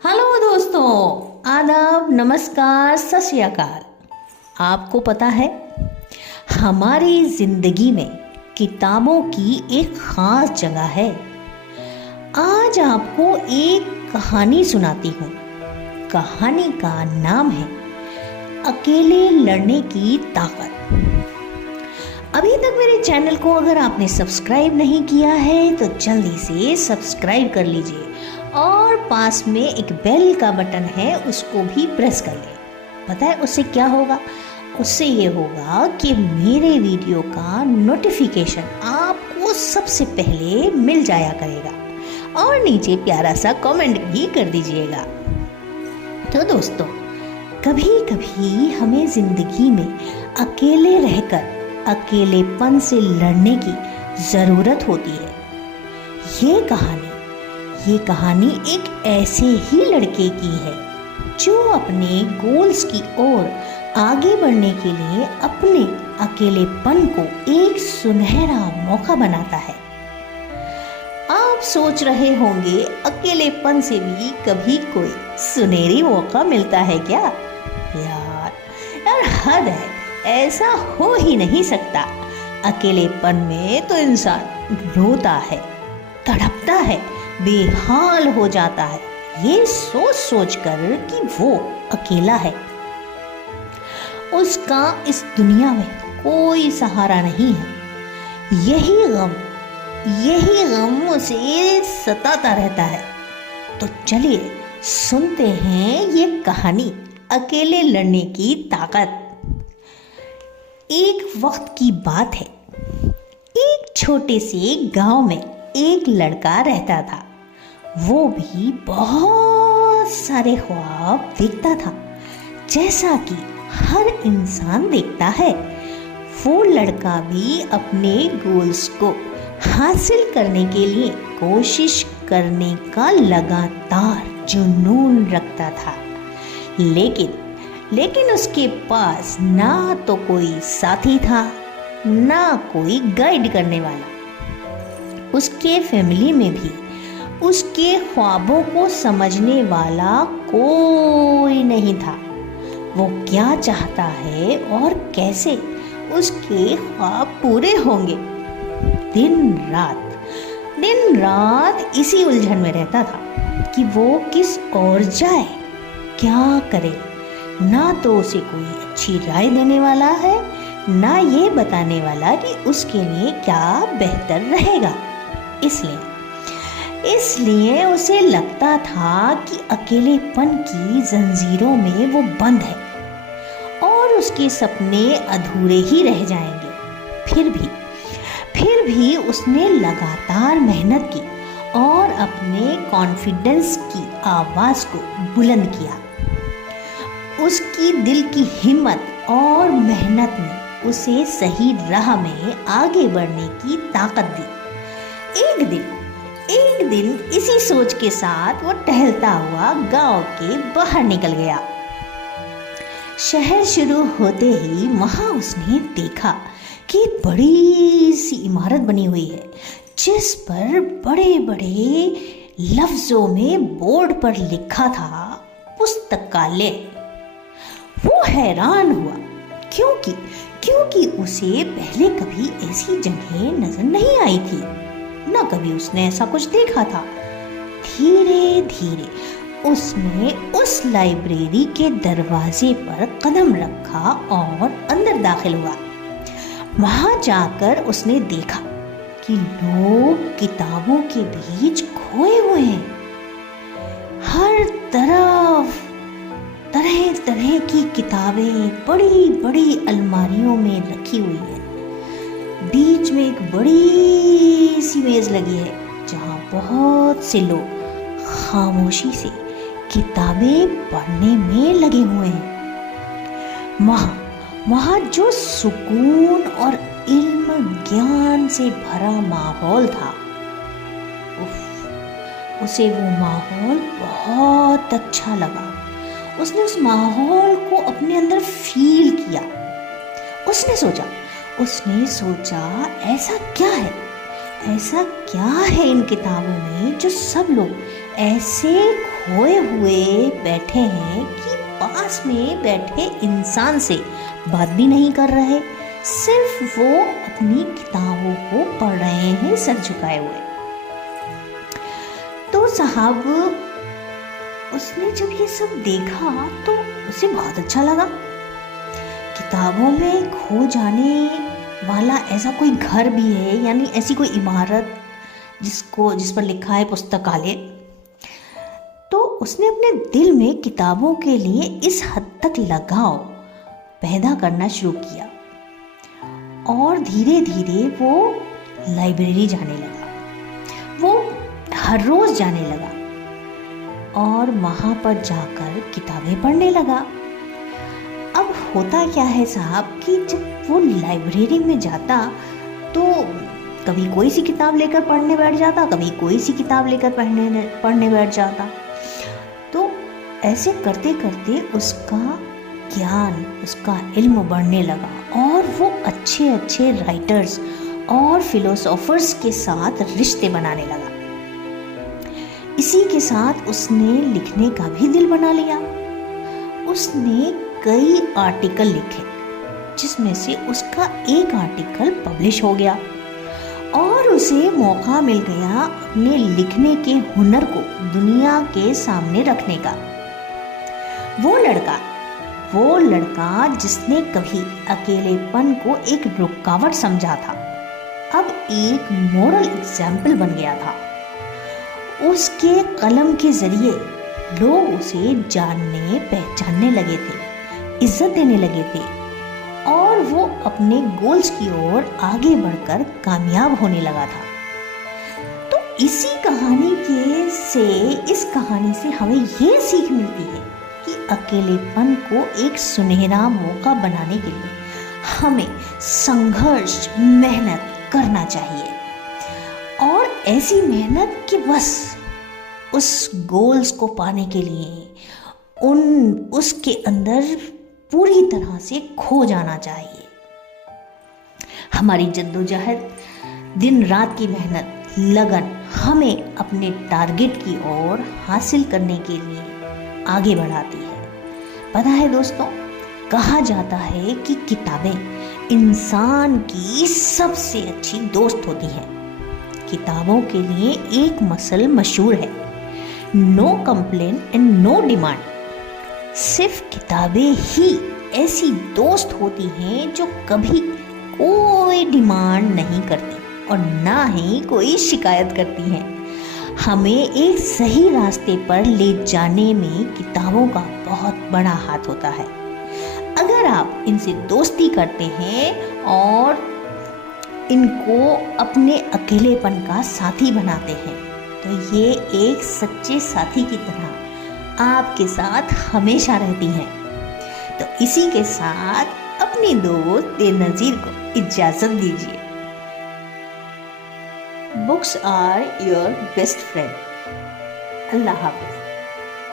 Hello दोस्तों, आदाब, नमस्कार, सत श्री अकाल। आपको पता है हमारी जिंदगी में किताबों की एक खास जगह है। आज आपको एक कहानी सुनाती हूँ। कहानी का नाम है अकेले लड़ने की ताकत। अभी तक मेरे चैनल को अगर आपने सब्सक्राइब नहीं किया है तो जल्दी से सब्सक्राइब कर लीजिए और पास में एक बेल का बटन है, उसको भी प्रेस कर लें। पता है उससे क्या होगा? उससे ये होगा कि मेरे वीडियो का नोटिफिकेशन आपको सबसे पहले मिल जाया करेगा और नीचे प्यारा सा कमेंट भी कर दीजिएगा। तो दोस्तों, कभी कभी हमें जिंदगी में अकेले रहकर अकेलेपन से लड़ने की ज़रूरत होती है। ये कहानी एक ऐसे ही लड़के की है जो अपने गोल्स की ओर आगे बढ़ने के लिए अपने अकेलेपन को एक सुनहरा मौका बनाता है। आप सोच रहे होंगे अकेलेपन से भी कभी कोई सुनहरी मौका मिलता है क्या? यार हद है, ऐसा हो ही नहीं सकता। अकेलेपन में तो इंसान रोता है, तड़पता है, बेहाल हो जाता है, ये सोच सोच कर कि वो अकेला है, उसका इस दुनिया में कोई सहारा नहीं है। यही गम उसे सताता रहता है। तो चलिए सुनते हैं ये कहानी, अकेले लड़ने की ताकत। एक वक्त की बात है। एक छोटे से गांव में एक लड़का रहता था। वो भी बहुत सारे ख्वाब देखता था, जैसा कि हर इंसान देखता है। वो लड़का भी अपने गोल्स को हासिल करने के लिए कोशिश करने का लगातार जुनून रखता था। लेकिन उसके पास ना तो कोई साथी था, ना कोई गाइड करने वाला। उसके फैमिली में भी उसके ख्वाबों को समझने वाला कोई नहीं था। वो क्या चाहता है और कैसे उसके ख्वाब पूरे होंगे, दिन रात इसी उलझन में रहता था कि वो किस ओर जाए, क्या करे। ना तो उसे कोई अच्छी राय देने वाला है, ना ये बताने वाला कि उसके लिए क्या बेहतर रहेगा। इसलिए उसे लगता था कि अकेलेपन की जंजीरों में वो बंद है और उसके सपने अधूरे ही रह जाएंगे। फिर भी उसने लगातार मेहनत की और अपने कॉन्फिडेंस की आवाज़ को बुलंद किया। उसकी दिल की हिम्मत और मेहनत ने उसे सही राह में आगे बढ़ने की ताकत दी। एक दिन इसी सोच के साथ वो टहलता हुआ गांव के बाहर निकल गया। शहर शुरू होते ही वहां उसने देखा कि बड़ी सी इमारत बनी हुई है, जिस पर बड़े बड़े लफ्जों में बोर्ड पर लिखा था पुस्तकालय। वो हैरान हुआ क्योंकि उसे पहले कभी ऐसी जगह नजर नहीं आई थी, ना कभी उसने ऐसा कुछ देखा था। धीरे धीरे उसने उस लाइब्रेरी के दरवाजे पर कदम रखा और अंदर दाखिल हुआ। वहां जाकर उसने देखा कि लोग किताबों के बीच खोए हुए हैं। हर तरफ तरह तरह की किताबें बड़ी बड़ी अलमारियों में रखी हुई है। बीच में एक बड़ी सी मेज लगी है, जहां बहुत से लोग खामोशी से किताबें पढ़ने में लगे हुए हैं। वहां जो सुकून और इल्म ज्ञान से भरा माहौल था, उसे वो माहौल बहुत अच्छा लगा। उसने उस माहौल को अपने अंदर फील किया। उसने सोचा ऐसा क्या है इन किताबों में जो सब लोग ऐसे खोए हुए बैठे हैं कि पास में बैठे इंसान से बात भी नहीं कर रहे, सिर्फ वो अपनी किताबों को पढ़ रहे हैं सर झुकाए हुए। तो साहब उसने जब ये सब देखा तो उसे बहुत अच्छा लगा। किताबों में खो जाने वाला ऐसा कोई घर भी है, यानी ऐसी कोई इमारत जिस पर लिखा है पुस्तकालय। तो उसने अपने दिल में किताबों के लिए इस हद तक लगाव पैदा करना शुरू किया और धीरे धीरे वो लाइब्रेरी जाने लगा। वो हर रोज जाने लगा और वहाँ पर जाकर किताबें पढ़ने लगा। अब होता क्या है साहब कि जब वो लाइब्रेरी में जाता तो कभी कोई सी किताब लेकर पढ़ने बैठ जाता, कभी कोई सी किताब लेकर पढ़ने बैठ जाता। तो ऐसे करते करते उसका ज्ञान, उसका इल्म बढ़ने लगा और वो अच्छे अच्छे राइटर्स और फिलोसोफर्स के साथ रिश्ते बनाने लगा। इसी के साथ उसने लिखने का भी दिल बना लिया। उसने कई आर्टिकल लिखे जिसमें से उसका एक आर्टिकल पब्लिश हो गया और उसे मौका मिल गया अपने लिखने के हुनर को दुनिया के सामने रखने का। वो लड़का जिसने कभी अकेलेपन को एक रुकावट समझा था, अब एक मॉरल एग्जाम्पल बन गया था। उसके कलम के जरिए लोग उसे जानने पहचानने लगे थे, इज्जत देने लगे थे और वो अपने गोल्स की ओर आगे बढ़कर कामयाब होने लगा था। तो इस कहानी से हमें ये सीख मिलती है कि अकेलेपन को एक सुनहरा मौका बनाने के लिए हमें संघर्ष, मेहनत करना चाहिए और ऐसी मेहनत कि बस उस गोल्स को पाने के लिए उसके अंदर पूरी तरह से खो जाना चाहिए। हमारी जद्दोजहद, दिन रात की मेहनत, लगन हमें अपने टारगेट की ओर हासिल करने के लिए आगे बढ़ाती है। पता है दोस्तों, कहा जाता है कि किताबें इंसान की सबसे अच्छी दोस्त होती हैं। किताबों के लिए एक मसल मशहूर है, no complain and no demand. सिर्फ किताबें ही ऐसी दोस्त होती हैं जो कभी कोई डिमांड नहीं करती और ना ही कोई शिकायत करती हैं। हमें एक सही रास्ते पर ले जाने में किताबों का बहुत बड़ा हाथ होता है। अगर आप इनसे दोस्ती करते हैं और इनको अपने अकेलेपन का साथी बनाते हैं तो ये एक सच्चे साथी की तरह आपके साथ हमेशा रहती हैं। तो इसी के साथ अपनी दोस्त बेनज़ीर को इजाज़त दीजिए। Books are your best friend. अल्लाह हाफ़िज़।